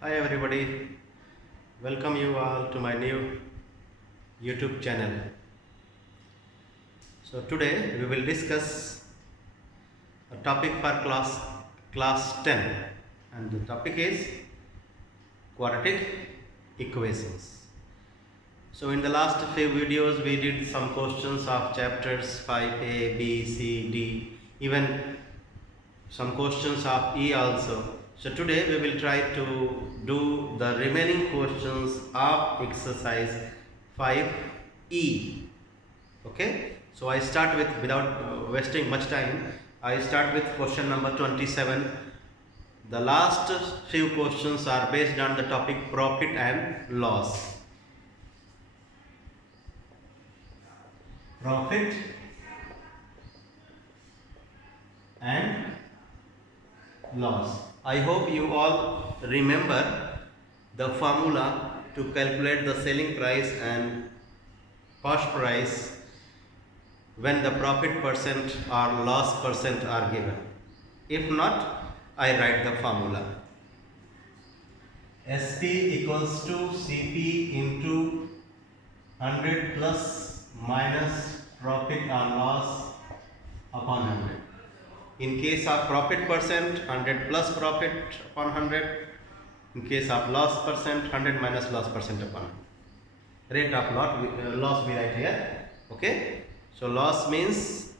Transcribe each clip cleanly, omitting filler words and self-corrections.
Hi everybody, welcome you all to my new YouTube channel. So today we will discuss a topic for class 10 and the topic is quadratic equations. So in the last few videos we did some questions of chapters 5a, b, c, d, even some questions of E also. So today we will try to do the remaining questions of exercise 5E. Okay. So I start with, without wasting much time, I start with question number 27. The last few questions are based on the topic profit and loss. Profit and loss. I hope you all remember the formula to calculate the selling price and cost price when the profit percent or loss percent are given. If not, I write the formula. SP equals to CP into 100 plus minus profit or loss upon 100. In case of profit percent, 100 plus profit upon 100. In case of loss percent, 100 minus loss percent upon 100. Rate of loss we write here. Okay. So loss means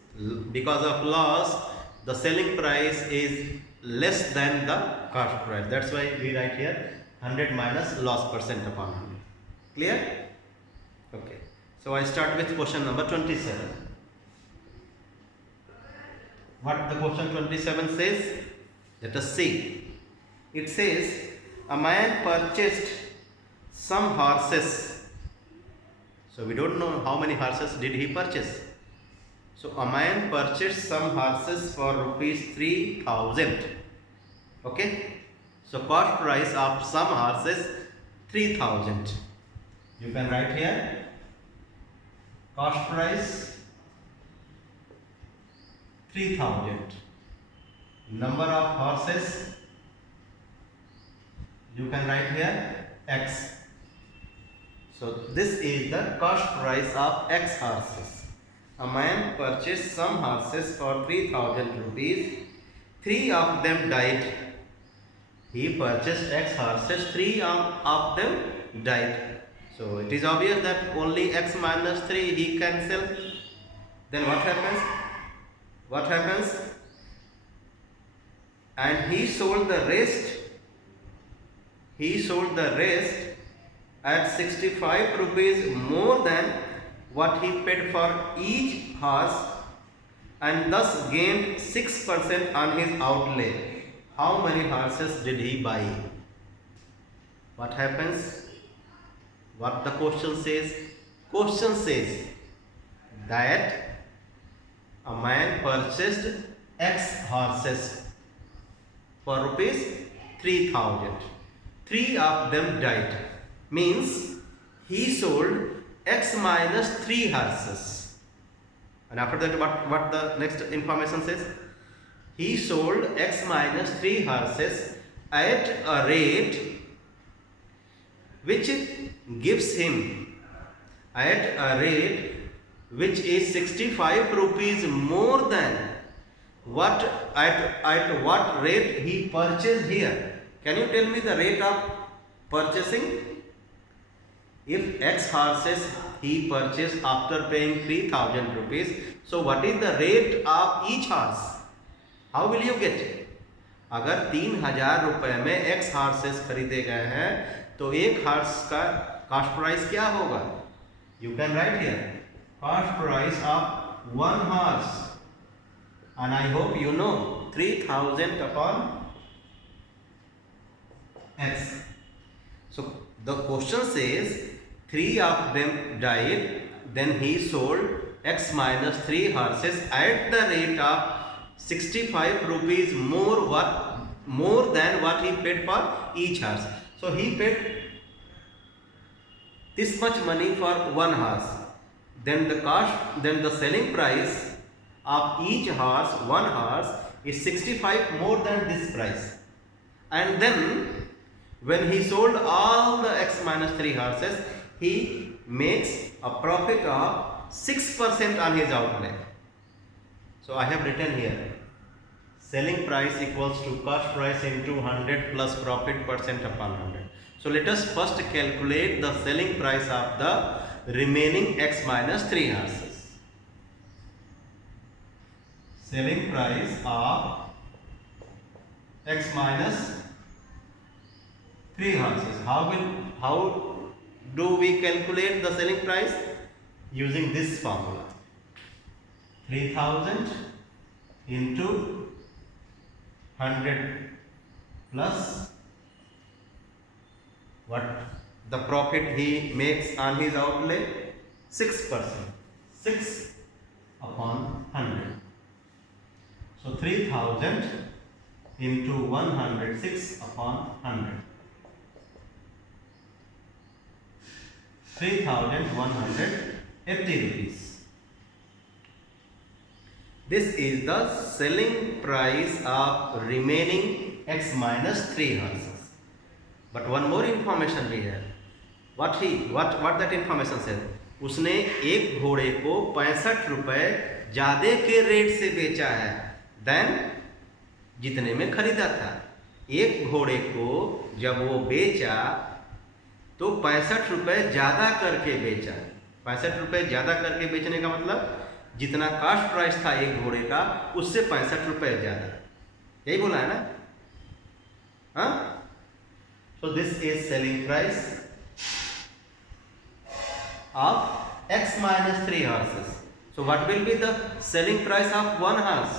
because of loss, the selling price is less than the cost price. That's why we write here 100 minus loss percent upon 100. Clear? Okay. So I start with question number 27. What the question 27 says? Let us see. It says a man purchased some horses. So we don't know how many horses did he purchase. So a man purchased some horses for rupees 3000. Okay. So cost price of some horses 3000. You can write here cost price 3000. Number of horses you can write here X. So this is the cost price of X horses. A man purchased some horses for 3000 rupees. 3 of them died. He purchased X horses, 3 of them died. So it is obvious that only X minus 3 he can sell. Then what happens? What happens? And he sold the rest. He sold the rest at 65 rupees more than what he paid for each horse and thus gained 6% on his outlay. How many horses did he buy? What happens? What the question says? Question says that a man purchased X horses for rupees 3000. 3 of them died. Means he sold X minus 3 horses. And after that what the next information says? He sold X minus 3 horses at a rate which gives him which is 65 rupees more than what at what rate he purchased here. Can you tell me the rate of purchasing? If X horses he purchased after paying 3000 rupees, so what is the rate of each horse? How will you get? अगर 3000 रुपए में X horses खरीदे गए हैं तो एक horse का cost price क्या होगा? You can write here cost price of one horse, and I hope you know 3000 upon X. So the question says 3 of them died, then he sold X minus 3 horses at the rate of 65 rupees more than what he paid for each horse. So he paid this much money for one horse. Then the selling price of each horse, one horse, is 65 more than this price. And then When he sold all the x minus 3 horses, he makes a profit of 6% on his outlay. So I have written here, selling price equals to cost price into 100 plus profit percent upon 100. So let us first calculate the selling price of the remaining x minus 3 horses. Selling price of x minus 3 horses. How do we calculate the selling price? Using this formula. 3000 into 100 plus what the profit he makes on his outlay, 6%. 6 upon 100. So 3000 into 106 upon 100. 3180 rupees. This is the selling price of remaining x minus 3 horses. But one more information we have. What that information says? उसने एक घोड़े को 65 रुपए ज्यादा के rate से बेचा है देन जितने में खरीदा था. एक घोड़े को जब वो बेचा तो 65 रुपए ज्यादा करके बेचा. 65 रुपए ज्यादा करके बेचने का मतलब जितना कास्ट प्राइस था एक घोड़े का उससे 65 रुपए ज्यादा. यही बोला है ना? हाँ. So this is selling price of x minus 3 horses. So what will be the selling price of one horse?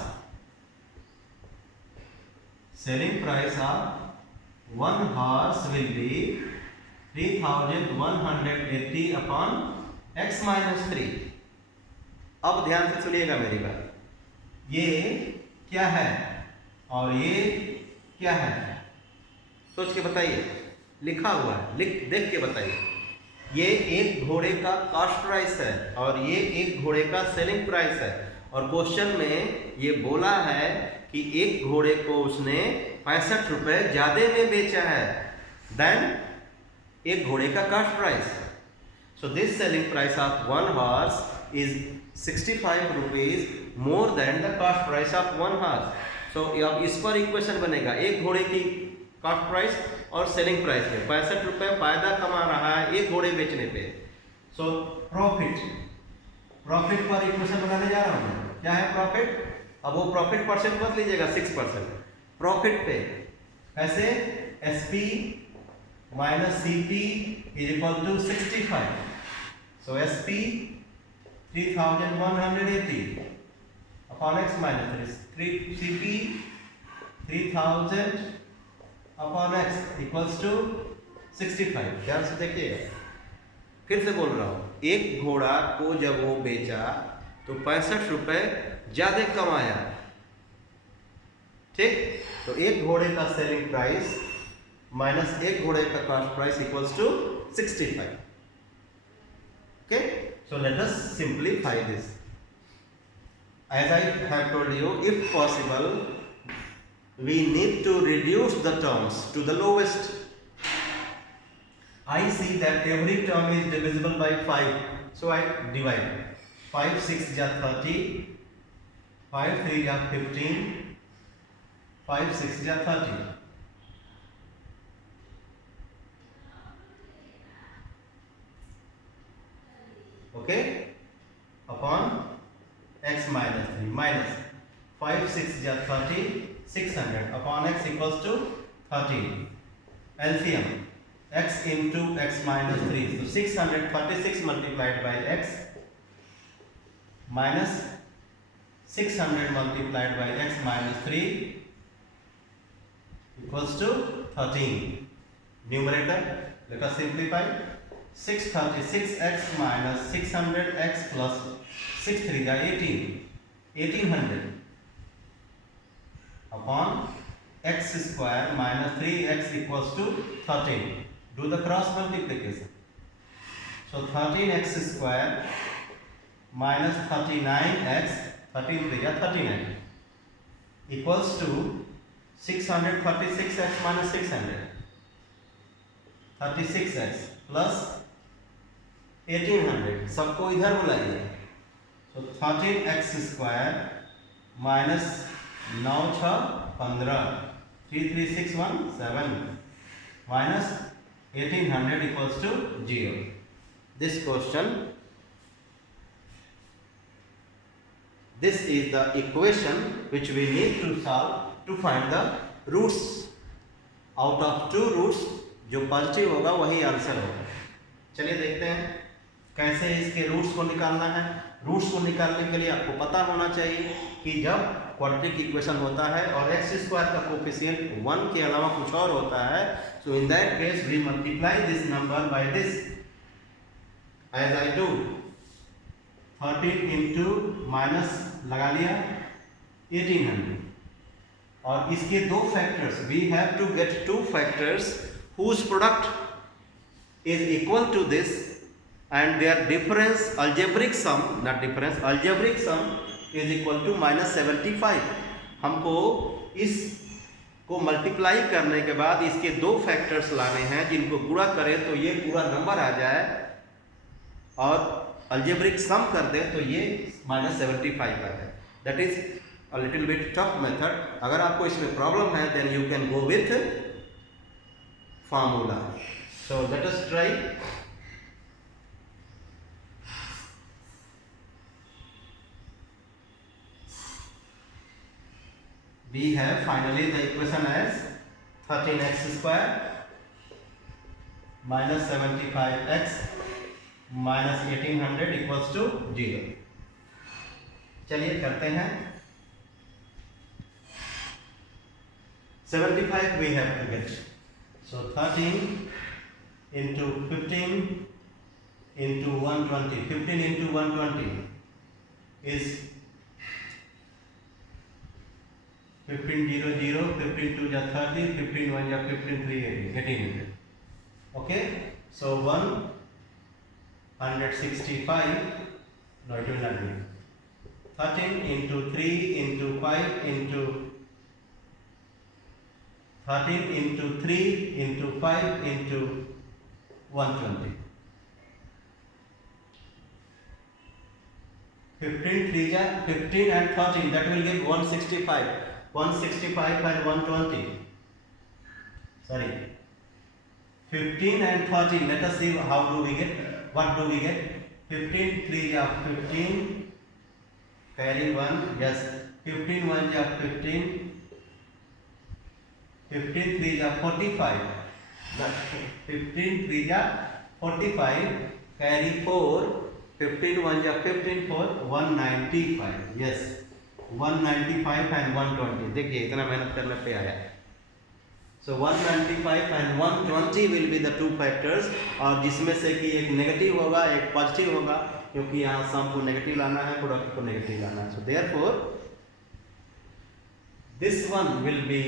Selling price of one horse will be 3180 upon x minus 3. अब ध्यान से सुनिएगा मेरी बात. ये क्या है और ये क्या है? सोच के बताइए. लिखा हुआ है, देख के बताइए. ये एक घोड़े का कॉस्ट प्राइस है और ये एक घोड़े का सेलिंग प्राइस है. और क्वेश्चन में ये बोला है कि एक घोड़े को उसने 65 रुपए ज्यादा में बेचा है देन एक घोड़े का cost price. So this selling price of one horse is 65 rupees more than the cost price of one horse. So अब इस पर इक्वेशन बनेगा एक घोड़े की कॉस्ट प्राइस और सेलिंग प्राइस में 65 रुपए फायदा कमा रहा है एक घोड़े बेचने पे. सो प्रॉफिट पर इक्वेशन बनाने जा रहा हूँ. क्या है प्रॉफिट? अब वो प्रॉफिट परसेंट मत लीजिएगा 6%. प्रॉफिट पे कैसे? SP minus CP is equal to 65. So SP 3180 upon x minus 3. CP 3000 upon x equals to 65. ध्यान से देखिएगा. फिर से बोल रहा हूँ. एक घोड़ा को जब वो बेचा तो 65 रुपए ज्यादा कमाया. ठीक. तो एक घोड़े का सेलिंग प्राइस माइनस एक घोड़े का cost price equals to 65. Okay. So let us simplify this. As I have told you, if possible, we need to reduce the terms to the lowest. I see that every term is divisible by 5, so I divide. 5 6 ja 30, 5 3 ja 15, 5 6 ja 30. Okay, upon x minus 3 minus 5 6 ja 30, 600 upon x equals to 13. LCM x into x minus 3. So 636 multiplied by x minus 600 multiplied by x minus 3 equals to 13. Numerator, let us simplify. 636x minus 600x plus 6 3 का 1800 upon x square minus 3x equals to 13. Do the cross multiplication. So 13x square minus 39x 13 3 का 39 equals to 636x minus 600. 36x plus 1800, सबको इधर बुलाइए। तो 13x square minus 9 6 15 33617 minus 1800 equals to 0. This question, this is the equation which we need to solve to find the roots. Out of two roots जो positive होगा वही answer होगा। चलिए देखते हैं कैसे इसके रूट्स को निकालना है। रूट्स को निकालने के लिए आपको पता होना चाहिए कि जब क्वाड्रेटिक इक्वेशन होता है और एक्स स्क्वायर का कोफिशिएंट 1 के अलावा कुछ और होता है, so in that case we multiply this number by this as I do. 13 into minus लगा लिया 1800, और इसके दो factors, we have to get two factors whose product is equal to this and their difference, algebraic sum, not difference, algebraic sum is equal to minus 75। हमको इस को multiply करने के बाद इसके दो फैक्टर्स लाने हैं जिनको गुणा करें तो ये पूरा नंबर आ जाए, और algebraic sum कर दें तो ये minus 75 आ जाए। That is a little bit tough method। अगर आपको इसमें प्रॉब्लम है then you can go with formula। So let us try। We have finally the equation as 13x square minus 75x minus 1800 equals to 0। चलिए करते हैं। 75 we have to get, so 13 into 15 into 120, 15 into 120 is 15 0 0, 15 2 ja 30, 15 1 ja 15 3 1800। Okay, so 165, no it will not be 13 into 3 into 5 into 13 into 3 into 5 into 120, 15 3 ja 15 and 13, that will give 165, 165 and 120, sorry 15 and 13, let us see how do we get, what do we get। 15 3 ja 15, carry 1, yes 15 1 ja 15, 15 3 ja 45, 15 3 ja 45, carry 4, 15 1 ja 15 4, 195, yes 195 and 120। देखिए इतना मेहनत करने पे आया। So 195 and 120 will be the two factors, और जिसमें से कि एक नेगेटिव होगा एक पॉजिटिव होगा, क्योंकि यहाँ सम को नेगेटिव लाना है, प्रोडक्ट को नेगेटिव लाना है। So therefore this one will be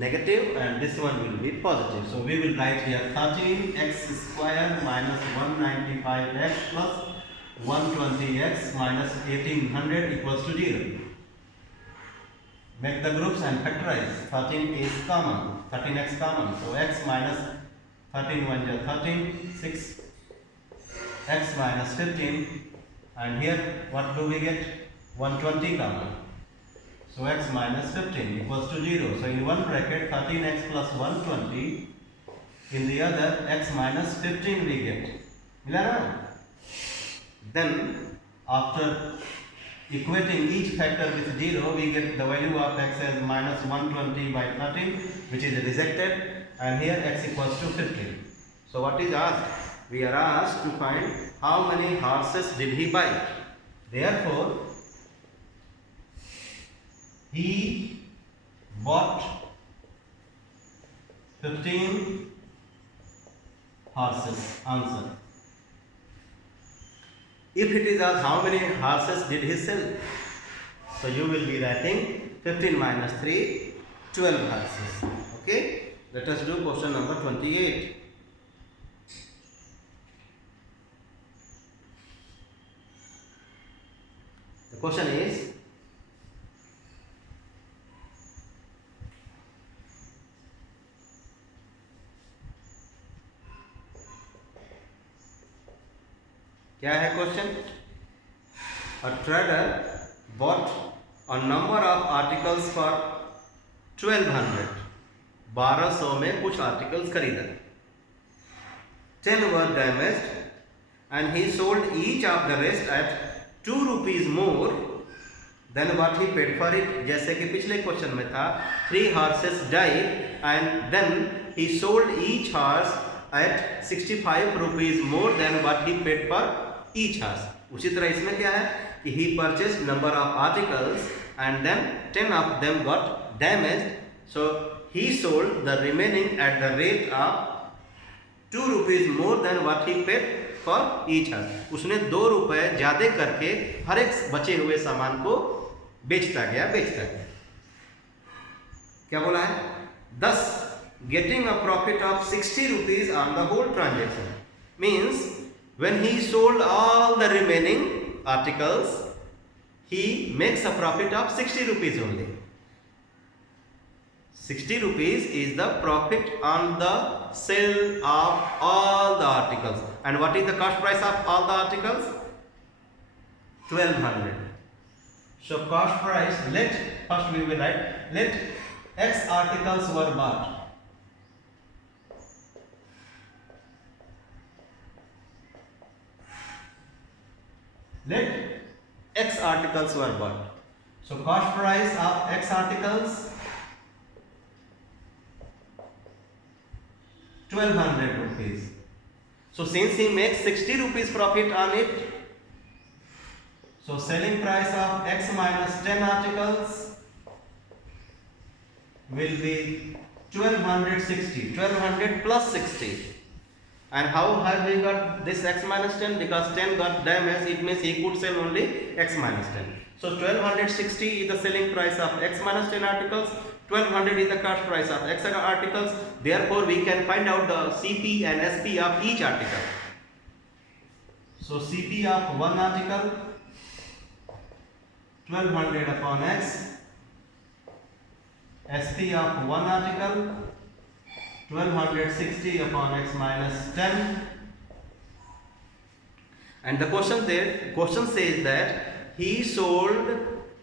negative and this one will be positive। So we will write here 13x square minus 195x plus 120x minus 1800 equals to 0। Make the groups and factorize। 13 is common, 13x common, so x minus 13 1 ja 13, 6 x minus 15, and here what do we get, 120 common, so x minus 15 equals to 0। So in one bracket 13x plus 120, in the other x minus 15 we get, मिला ना। Then after equating each factor with 0, we get the value of x as minus 120 by 13, which is rejected, and here x equals to 15। So what is asked? We are asked to find how many horses did he buy। Therefore he bought 15 horses, answer। If it is asked how many horses did he sell, so you will be writing 15 minus 3, 12 horses। Okay, let us do question number 28। The question is, क्या है question? A trader bought a number of articles for 1200, 1200 में कुछ articles खरीदा, 10 were damaged and he sold each of the rest at 2 rupees more than what he paid for it. जैसे कि पिछले question में था 3 horses died and then he sold each horse at 65 rupees more than what he paid for each horse. उसी तरह इसमें क्या है कि he purchased number of articles and then 10 of them got damaged, so he sold the remaining at the rate of 2 rupees more than what he paid for each horse. उसने 2 रुपए ज्यादा करके हर एक बचे हुए सामान को बेचता गया. क्या बोला है? thus getting a profit of 60 rupees on the whole transaction means when he sold all the remaining articles he makes a profit of 60 rupees only. 60 rupees is the profit on the sale of all the articles. And what is the cost price of all the articles? 1200. So cost price, first we will write, let X articles were bought. Let X articles were bought. So cost price of X articles 1200 rupees. So since he makes 60 rupees profit on it, so selling price of X minus 10 articles will be 1260, 1200 plus 60. And how have we got this X minus 10? Because 10 got damaged, it means he could sell only X minus 10. So 1260 is the selling price of X minus 10 articles, 1200 is the cost price of X articles. Therefore, we can find out the CP and SP of each article. So CP of one article 1200 upon X, SP of one article 1260 upon X minus 10. And the question says that he sold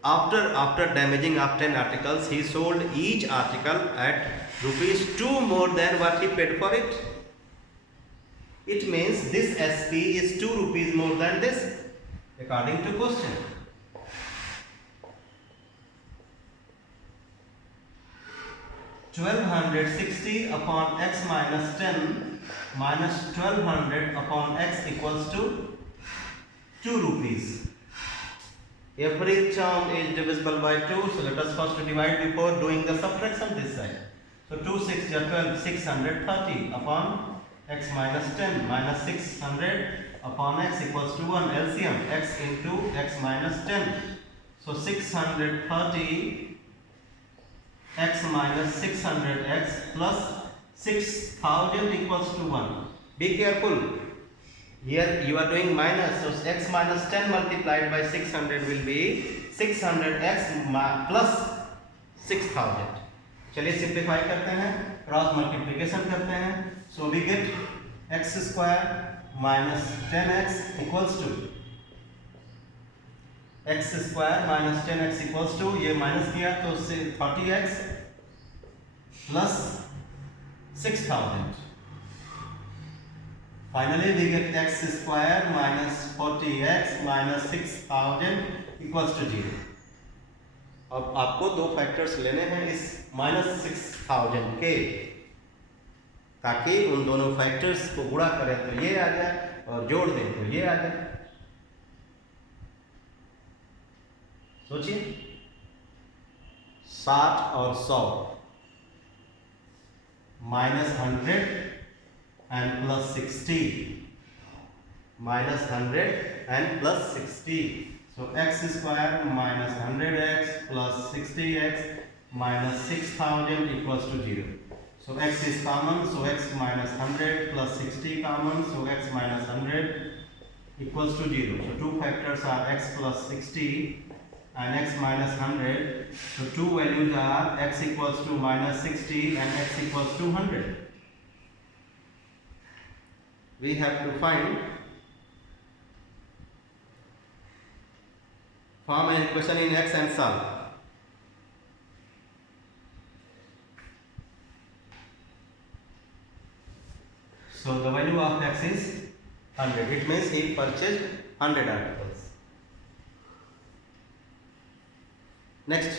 after damaging of 10 articles, he sold each article at rupees 2 more than what he paid for it. It means this SP is 2 rupees more than this, according to question. $1260 upon X minus 10 minus 1200 upon X equals to 2 rupees. Every term is divisible by 2, so let us first divide before doing the subtraction this side. So 2 6 12, 630 upon X minus 10 minus 600 upon X equals to 1. LCM X into X minus 10. So 630 X minus 600X plus 6000 equals to 1. Be careful. Here you are doing minus, so X minus 10 multiplied by 600 will be 600X plus 6000. चलिए simplify करते हैं, cross multiplication करते हैं. So we get x square minus 10x equals to x square minus 10x equals to, ये minus किया तो 30x plus 6000. Finally we get x square minus 40x minus 6000 equals to 0. अब आपको दो फैक्टर्स लेने हैं इस माइनस 6000 के, ताकि उन दोनों फैक्टर्स को गुणा करें तो ये आ जाए और जोड़ दें तो ये आ जाए. सोचिए 60 और 100 minus 100 and plus 60 minus 100 and plus 60. So x square minus 100x plus 60x minus 6000 equals to 0. So x is common, so x minus 100 plus 60 common, so x minus 100 equals to 0. So two factors are x plus 60 and x minus 100. So two values are x equals to minus 60 and x equals to 100. We have to find Form an equation in x and solve. So the value of x is 100. It means he purchased 100 articles. Next.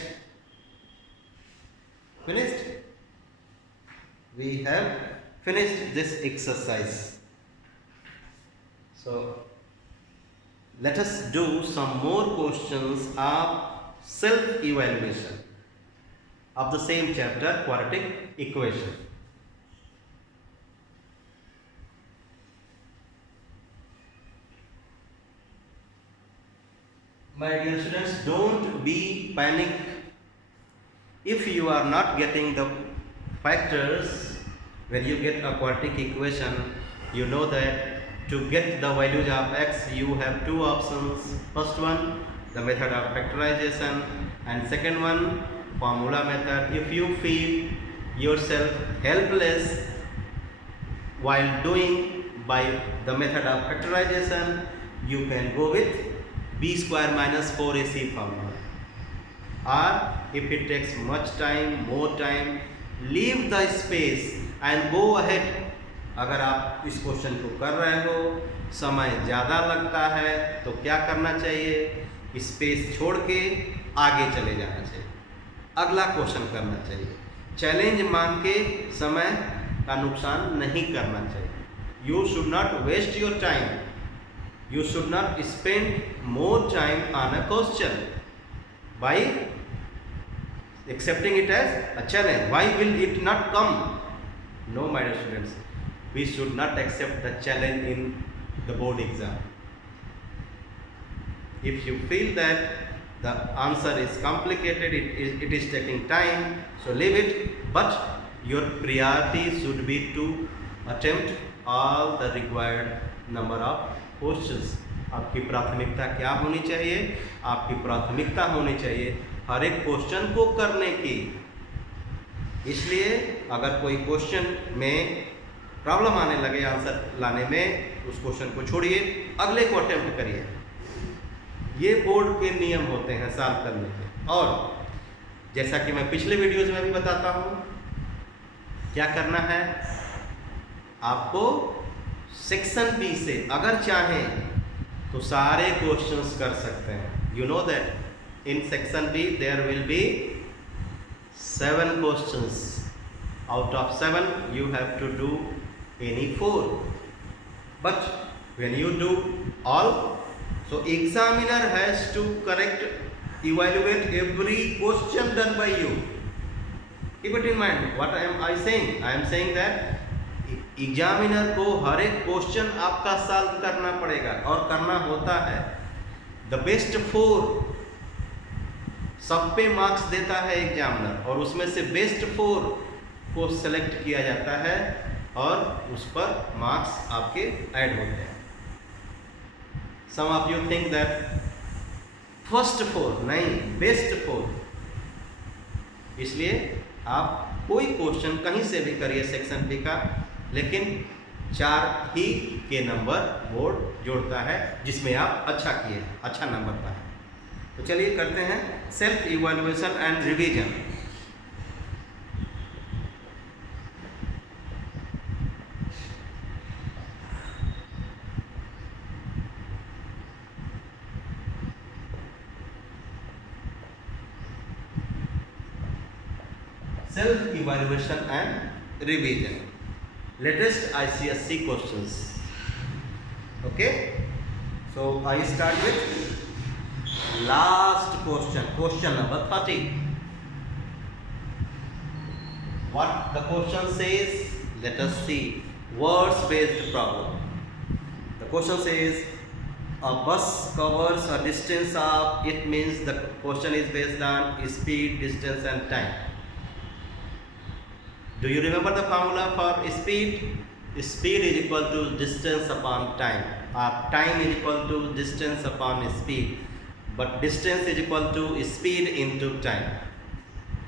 Finished? We have finished this exercise. So let us do some more questions of self-evaluation of the same chapter, quadratic equation. My dear students, don't be panic if you are not getting the factors. When you get a quadratic equation, you know that to get the values of x, you have two options. First one, the method of factorization, and second one, formula method. If you feel yourself helpless while doing by the method of factorization, you can go with b square minus 4ac formula. Or if it takes much time, more time, leave the space and go ahead. अगर आप इस question को कर रहे हो, समय ज़्यादा लगता है, तो क्या करना चाहिए? स्पेस छोड़ के आगे चले जाना चाहिए, अगला क्वेश्चन करना चाहिए। चैलेंज मान के समय का नुकसान नहीं करना चाहिए। You should not waste your time, you should not spend more time on a question by accepting it as a challenge. Why will it not come? No, my dear students, we should not accept the challenge in the board exam. If you feel that the answer is complicated, it is taking time, so leave it, but your priority should be to attempt all the required number of questions. आपकी प्राथमिकता क्या होनी चाहिए? आपकी प्राथमिकता होनी चाहिए हर एक क्वेश्चन को करने की। इसलिए अगर कोई क्वेश्चन में प्रॉब्लम आने लगे आंसर लाने में, उस क्वेश्चन को छोड़िए, अगले को अटेम्प्ट करिए। ये बोर्ड के नियम होते हैं सॉल्व करने के। और जैसा कि मैं पिछले वीडियोज में भी बताता हूँ, क्या करना है आपको, सेक्शन बी से अगर चाहें तो सारे क्वेश्चंस कर सकते हैं। You know that in section B there will be 7 questions, out of 7 you have to do any 4, but when you do all, so examiner has to evaluate every question done by you. Keep it in mind. What I saying? I am saying that examiner को हर एक question आपका solve करना पड़ेगा, और करना होता है। The best 4 सब पे मार्क्स देता है एग्जामिनर, और उसमें से बेस्ट 4 को सेलेक्ट किया जाता है और उस पर मार्क्स आपके ऐड होते हैं। Some of you think that first 4, नहीं, बेस्ट 4। इसलिए आप कोई क्वेश्चन कहीं से भी करिए सेक्शन बी का, लेकिन 4 ही के नंबर बोर्ड जोड़ता है जिसमें आप अच्छा किए, अच्छा नंबर पाए। तो चलिए करते हैं self evaluation and revision. Self evaluation and revision. Latest ICSE questions. Okay, so I start with last question, question number 30. What the question says, let us see. Words based problem. The question says a bus covers a distance of, it means the question is based on speed, distance and time. Do you remember the formula for speed? Speed is equal to distance upon time, or time is equal to distance upon speed, but distance is equal to speed into time.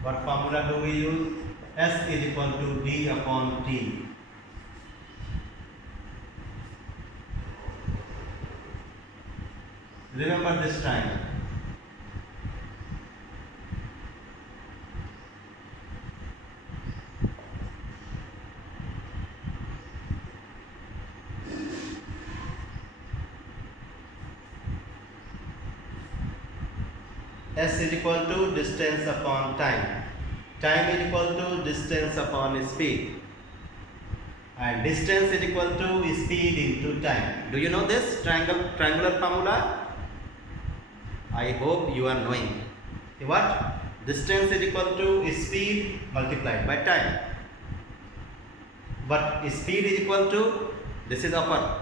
What formula do we use? S is equal to d upon t. Remember this time. S is equal to distance upon time. Time is equal to distance upon speed. And distance is equal to speed into time. Do you know this triangular formula? I hope you are knowing. What? Distance is equal to speed multiplied by time. But speed is equal to, this is upper.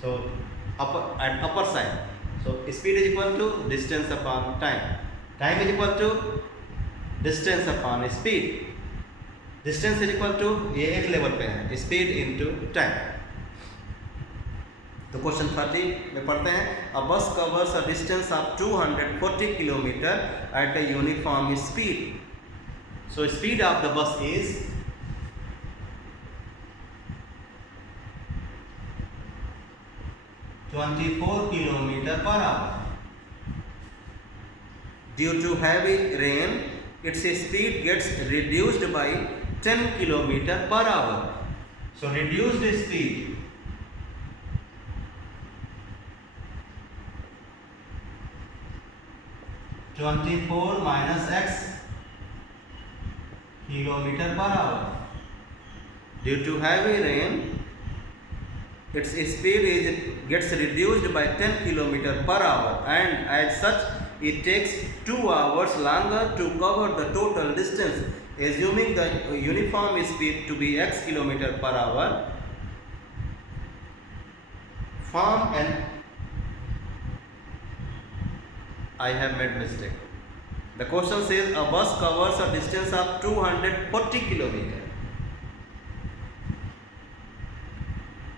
So upper side. So speed is equal to distance upon time. Time is equal to distance upon speed. Distance is equal to, ये एक level पे है, speed into time. तो question 30 में पढ़ते हैं, a bus covers a distance of 240 km at a uniform speed. So speed of the bus is 24 km per hour. Due to heavy rain, its speed gets reduced by 10 km per hour. So reduced speed (24 minus x km per hour). Due to heavy rain, its speed gets reduced by 10 km per hour, and as such it takes 2 hours longer to cover the total distance. Assuming the uniform speed to be x km per hour, form an, I have made mistake. The question says a bus covers a distance of 240 km.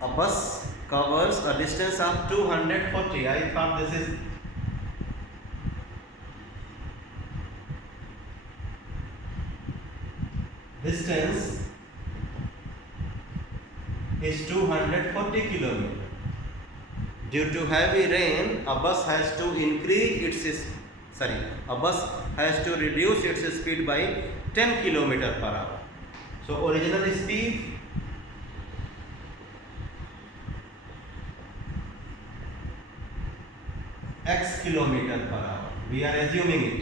A bus covers a distance of 240. I thought this is distance is 240 km. Due to heavy rain, a bus has to reduce its speed by 10 km per hour. So original speed x km per hour. We are assuming it.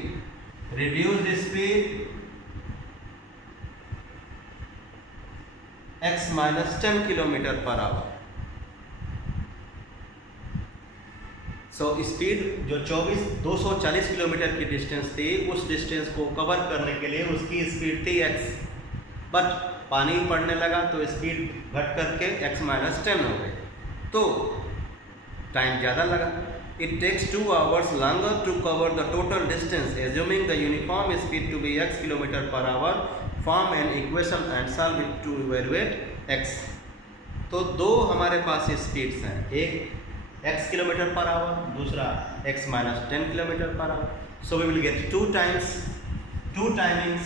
Reduced speed x minus 10 km per hour. So speed जो 240 kilometre की distance थी, उस distance को cover करने के लिए उसकी speed थी x, बट पानी पड़ने लगा तो स्पीड घट करके x माइनस 10 हो गई, तो टाइम ज़्यादा लगा. It takes 2 hours longer to cover the total distance. Assuming the uniform speed to be x km per hour, form an equation and solve it to evaluate x. तो दो हमारे पास speeds हैं, एक x किलोमीटर पर आवर, दूसरा x minus 10 kilometre per hour. So we will get two timings,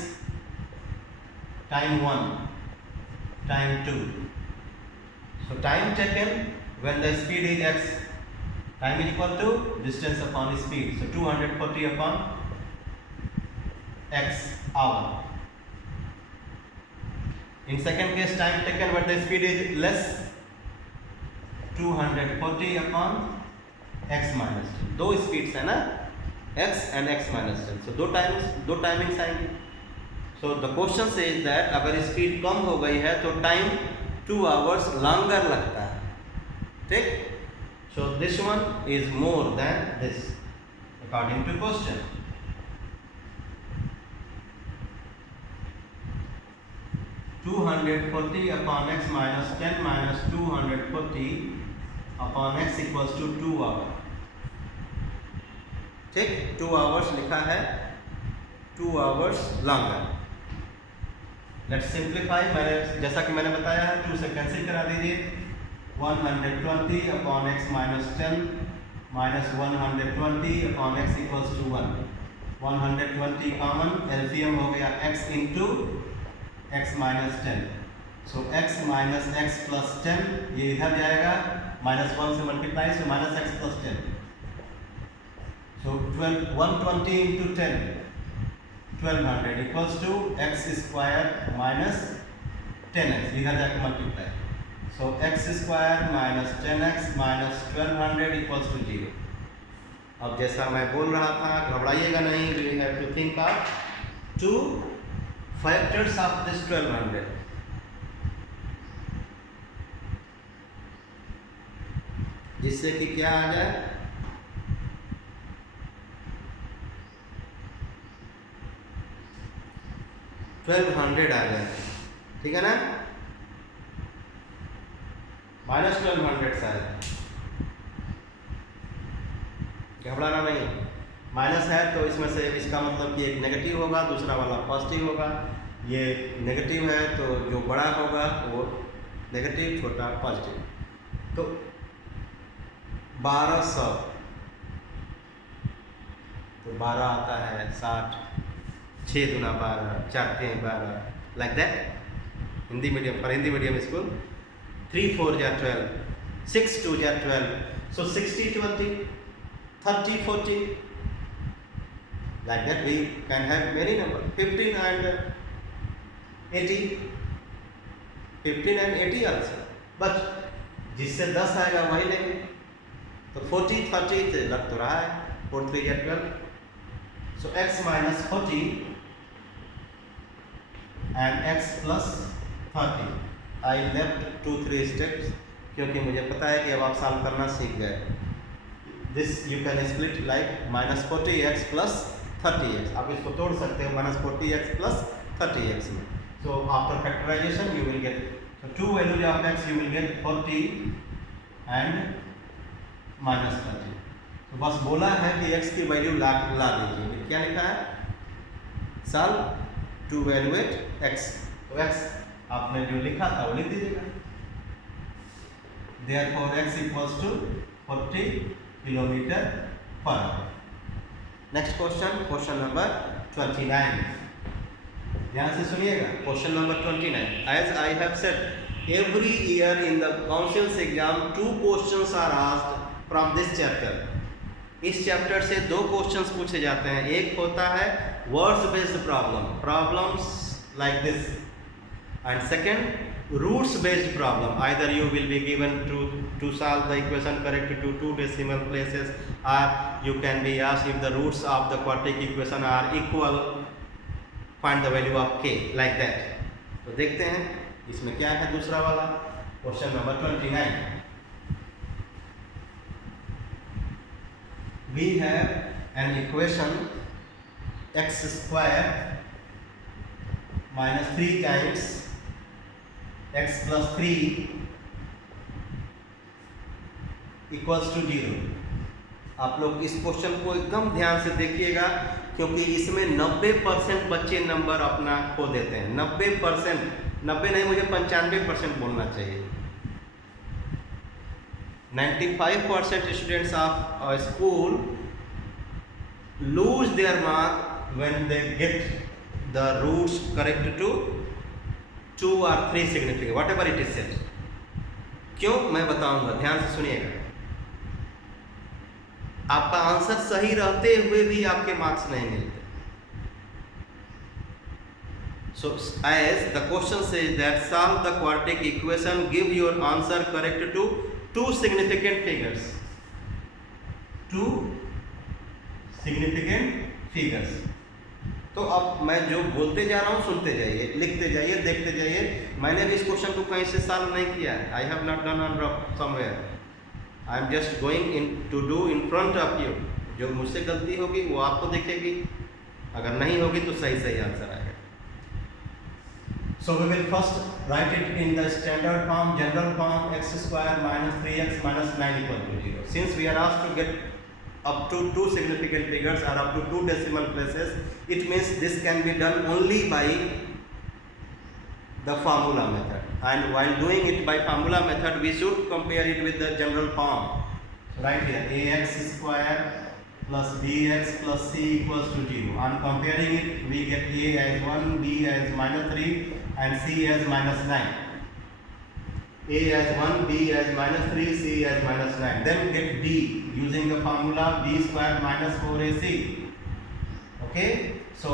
time 1, time 2. So time taken when the speed is x, time is equal to distance upon speed. So 240 upon x hour. In second case, time taken when the speed is less, 240 upon x minus 10. दो speeds है ना, x and x minus 10. So दो timings आएंगे. So the question says that अगर speed कम हो गई है तो टाइम 2 hours longer लगता है, ठीक. So this one is more than this according to question. (240 upon x minus 10 minus 240 upon x equals to 2 hours. ठीक, 2 hours लिखा है, 2 hours longer. Let's simplify. जैसा कि मैंने बताया है, 2 से कैंसिल करा दीजिए. 120 upon x minus 10 minus 120 upon x equals to 1. 120 common, LCM हो गया x into x minus 10. So x minus x plus 10, ये इधर जाएगा, minus 1 से multiply, so minus x plus 10. So 120 into 10, 1200 equals to x square minus 10x, इधर जाकर multiply. So x square minus 10x minus 1200 equals to 0. अब जैसा मैं बोल रहा था, घबराइएगा नहीं, we have to think of 2 factors of this 1200, जिससे कि क्या आ जाए, 1200 आ जाए, ठीक है ना, -1200 शायद, घबराना नहीं। माइनस है तो इसमें से इसका मतलब कि एक नेगेटिव होगा, दूसरा वाला पॉजिटिव होगा। ये नेगेटिव है तो जो बड़ा होगा वो नेगेटिव, छोटा पॉजिटिव। तो 1200, तो 12 आता है 60, 6 दूना 12, 4 3 12, like that. Hindi medium, for Hindi medium school 3 4 जा 12, 6 2 जा 12, so 60 20, 30 40, like that we can have many numbers, 15 and 80, 15 and 80 also, but जिससे 10 आएगा वही लेंगे। तो 40 30 से लग तो रहा है, 4 3 या 12, so x minus 40 and x plus 30, I left 2-3 steps क्योंकि मुझे पता है कि अब आप सॉल्व करना सीख गए। This you can split like -40x plus 30x, आप इसको तोड़ सकते हो -40x plus 30x में। So after factorization you will get, so two values of x you will get 40 and -30। तो बस बोला है कि x की वैल्यू ला दीजिए। क्या लिखा है, सॉल्व टू वैल्यूएट x, तो x आपने जो लिखा था वो लिख दीजिएगा। Therefore x equals to 40 kilometre per hour. Next question, question number 29, ध्यान से सुनिएगा। Question number 29, as I have said every year in the councils exam 2 questions are asked from this chapter. इस चैप्टर से 2 क्वेश्चंस पूछे जाते हैं। एक होता है words based problem, problems like this, and second roots based problem, either you will be given to solve the equation correct to 2 decimal places, or you can be asked if the roots of the quadratic equation are equal, find the value of k, like that। तो देखते हैं इसमें क्या है दूसरा वाला question number 29। we have an equation x square minus 3 times x plus 3 equals to 0। आप लोग इस क्वेश्चन को एकदम ध्यान से देखिएगा क्योंकि इसमें 90% बच्चे नंबर अपना खो देते हैं। 90%, 90 नहीं, मुझे 95% बोलना चाहिए। 95% students of school lose their mark when they get the roots correct to 2 or 3 significant, whatever it is said। क्यों, मैं बताऊंगा, ध्यान से सुनिएगा। आपका आंसर सही रहते हुए भी आपके मार्क्स नहीं मिलते। So as the question says that solve the quadratic equation, give your answer correct to 2 significant figures, 2 significant figures। तो अब मैं जो बोलते जा रहा हूँ सुनते जाइए, लिखते जाइए, देखते जाइए। मैंने भी इस क्वेश्चन को कहीं से सॉल्व नहीं किया है। I have not done on somewhere, I am just going in to do in front of you. जो मुझसे गलती होगी वो आपको दिखेगी, अगर नहीं होगी तो सही सही आंसर आएगा। So we will first write it in the standard form, general form, x square minus 3x minus 9 equal to 0। Since we are asked to get up to 2 significant figures or up to 2 decimal places, it means this can be done only by the formula method, and while doing it by formula method we should compare it with the general form। So right here ax square plus bx plus c equals to 0. On comparing it we get a as 1, b as -3 and c as -9। a as 1, b as -3, c as -9, then get b using the formula b square minus 4ac। okay, so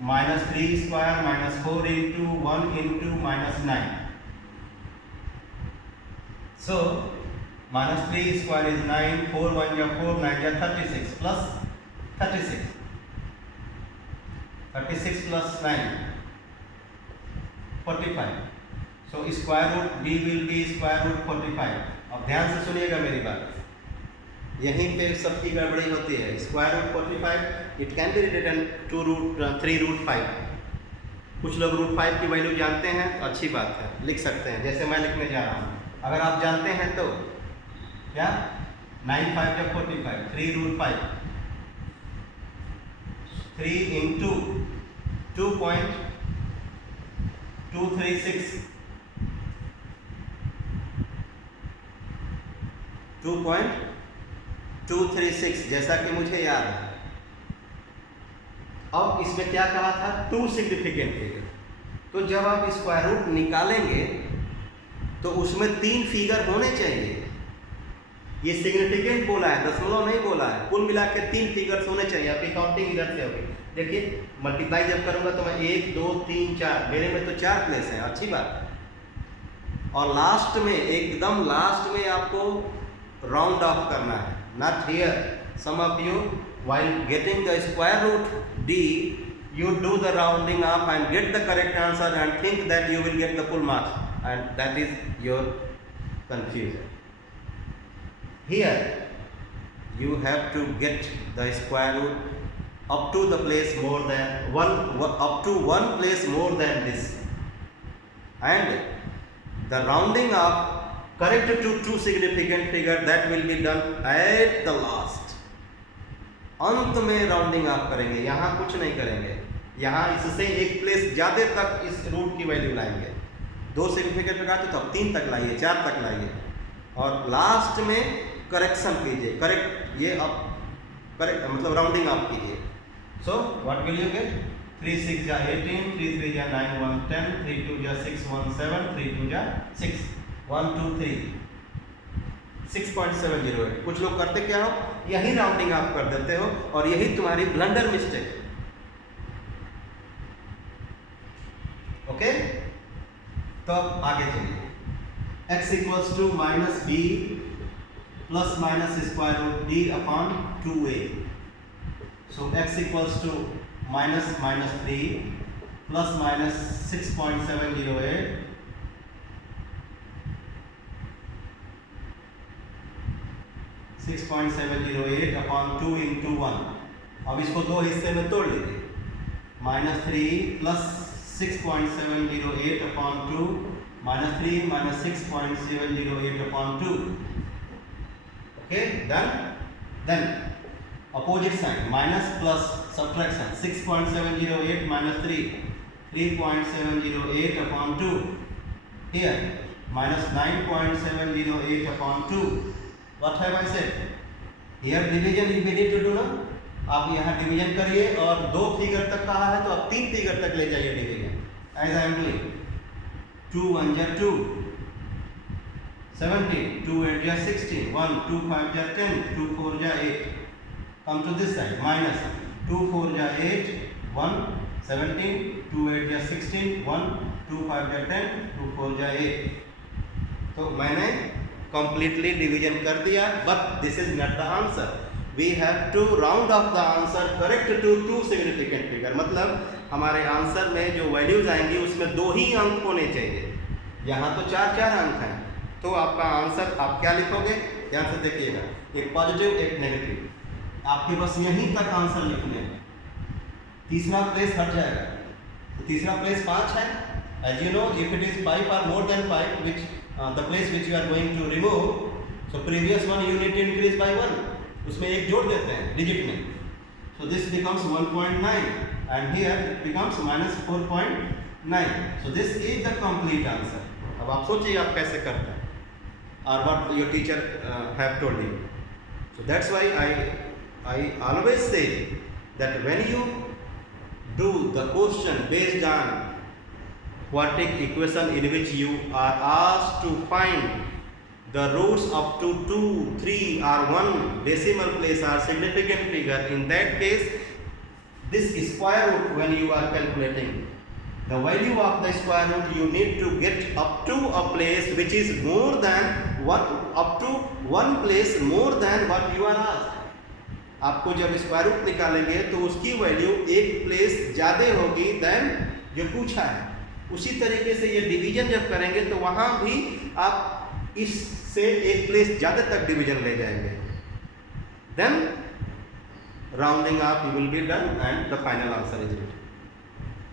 -3 square minus 4 into 1 into -9, so minus 3 square is 9, 4 1 ja 4, 9 ja 36 plus 36. 36 plus 9, 45. So square root b will be square root 45. अब ध्यान से सुनिएगा मेरी बात, यहीं पे सबकी गड़बड़ी होती है। Square root 45 it can be written 2 root 3 root 5। कुछ लोग रूट 5 की वैल्यू जानते हैं तो अच्छी बात है, लिख सकते हैं जैसे मैं लिखने जा रहा हूँ। अगर आप जानते हैं तो क्या 9 5 या 45, 3 रूट 5, 3 इंटू 2.236, 2.236 जैसा कि मुझे याद है। अब इसमें क्या कहा था, 2 सिग्निफिकेंट फिगर। तो जब आप स्क्वायर रूट निकालेंगे तो उसमें 3 फिगर होने चाहिए। ये सिग्निफिकेंट बोला है, दशमलव नहीं बोला है। कुल मिला के 3 फिगर्स होने चाहिए। आपकी काउंटिंग इधर से होगी। देखिए मल्टीप्लाई जब करूंगा तो मैं 1 2 3 4, मेरे में तो 4 प्लेस है, अच्छी बात है। और लास्ट में, एकदम लास्ट में आपको राउंड ऑफ करना है, not here. Some of you while getting the square root d you do the rounding up and get the correct answer and think that you will get the full marks, and that is your confusion. Here you have to get the square root up to the place more than up to one place more than this, and the rounding up correct to 2 significant figure that will be done at the last. अंत में rounding आप करेंगे, यहाँ कुछ नहीं करेंगे। यहाँ इससे एक प्लेस ज़्यादा तक इस रूट की वैल्यू लाएंगे। 2 सिग्निफिकेंट लगाते तो अब 3 तक लाइए, 4 तक लाइए, और लास्ट में करेक्शन कीजिए। करेक्ट ये अब करेक्ट मतलब राउंडिंग आप कीजिए। So what will you get, 3 6 जा 18, 3 3 जा 9 1 10, 3 2 जा 6 1 7, 3 2 जा 6 1 2 3 6.708। कुछ लोग करते क्या हो, यही राउंडिंग आप कर देते हो और यही तुम्हारी ब्लंडर मिस्टेक। ओके, तो अब आगे चलिए। x equals to minus B plus minus square root D upon 2a। So x equals to minus minus 3 plus minus 6.708 6.708 upon 2 into 1। अब इसको 2 हिस्से में तोड़ लीजिए। Minus 3 plus 6.708 upon 2, minus 3 minus 6.708 upon 2। Okay done. Then opposite side minus plus subtraction, 6.708 minus 3 3.708 upon 2। Here minus 9.708 upon 2। What have I said? Here division you need to do ना। आप यहाँ division करिए और 2 फिगर तक कहा है तो आप 3 फिगर तक ले जाइए division. As I am doing, 2 1 जा 2, 17, 2 8 जा 16, 1 2 5 जा 10, 2 4 जा 8। Come to this side, minus 2 4 जा 8, 1 17, 2 8 जा 16, 1 2 5 जा 10, 2 4 जा 8। तो मैंने completely डिवीजन कर दिया, but this is not the answer. We have to round off the answer correct to 2 significant figure। मतलब हमारे आंसर में जो वैल्यूज आएंगी उसमें 2 ही अंक होने चाहिए। यहाँ तो 4 अंक हैं, तो आपका आंसर आप क्या लिखोगे, ध्यान से देखिएगा, एक पॉजिटिव एक नेगेटिव। आपके बस यहीं तक आंसर लिखने हैं, तीसरा प्लेस हट जाएगा। तो तीसरा प्लेस 5 है। As you know, if it is 5 or more than 5, which the place which you are going to remove, so previous one you need to increase by 1, उसमें एक जोड़ देते हैं डिजिट में। So this becomes 1.9 and here it becomes minus 4.9. So this is the complete answer. अब आप सोचिए आप कैसे करते हैं, or what your teacher have told you. So that's why I always say that when you do the question based on quadratic equation in which you are asked to find the roots up to 2, 3 or 1 decimal place or significant figure, in that case this square root, when you are calculating the value of the square root, you need to get up to a place which is more than one up to one place more than what you are asked. आपको जब square root निकालेंगे तो उसकी value एक place ज़्यादा होगी then जो पूछा है। उसी तरीके से ये डिवीजन जब करेंगे तो वहाँ भी आप इससे एक प्लेस ज़्यादा तक डिवीजन ले जाएंगे, then rounding off you will be done and the final answer is it.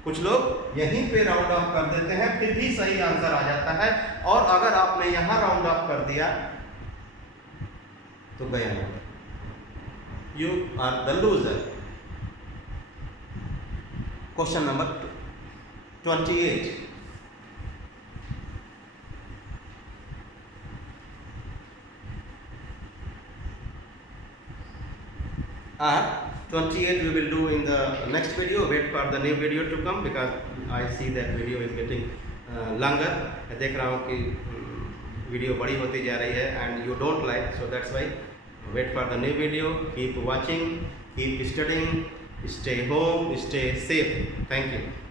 कुछ लोग यहीं पे राउंड ऑफ कर देते हैं, फिर भी सही आंसर आ जाता है, और अगर आपने यहाँ राउंड ऑफ कर दिया तो गया नहीं, you are the loser. Question number 28. 28 we will do in the next video. Wait for the new video to come because I see that video is getting longer. मैं देख रहा हूँ कि वीडियो बड़ी होती जा रही है and you don't like, so that's why wait for the new video. Keep watching, keep studying, stay home, stay safe. Thank you.